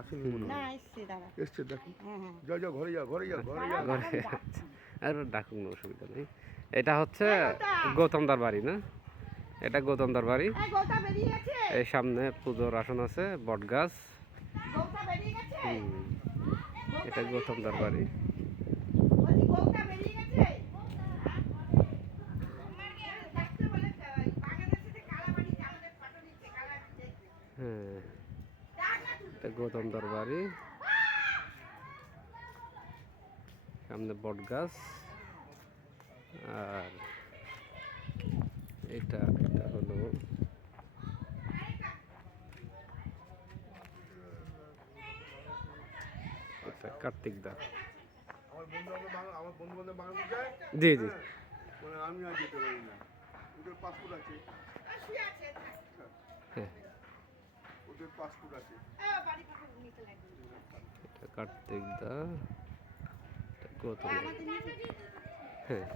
আসেনি মনে না হয়। এসছে দাদা। এসছে দেখুন। হ্যাঁ হ্যাঁ যাও যাও ঘরে যাও ঘরে যাও ঘরে যাও। ঘরে আর ডাকুন, অসুবিধা নেই। এটা হচ্ছে এই গৌতা! গৌতমদার বাড়ি না? এটা গৌতমদার বাড়ি। এই গৌতা বেরিয়ে গেছে, এই সামনে পুজোর আসন আছে, বট গাছ। গৌতা বেরিয়ে গেছে, এটা গৌতমদার বাড়ি। বলছি গৌতা বেরিয়ে গেছে। দেখতে বলে বাংলাদেশে যে কালাবাড়িতে আমাদের ফটো দিচ্ছে কালাবাড়িতে। হ্যাঁ, এটা গৌতমদার বাড়ি। সামনে বট গাছ। আর এটা হলো কার্তিক দা। আমার বন্ধু বান্ধব বাংলাদেশ যায়। জি জি। মানে আমি আর যেতে পারি না। ওদের পাসপোর্ট আছে। শুয়ে আছে। হ্যাঁ, ওদের পাসপোর্ট আছে। বাড়ি পাশে নিতে লাগবে। এটা কার্তিক দা, এটা গৌতম। আমাদের নিচে হ্যাঁ।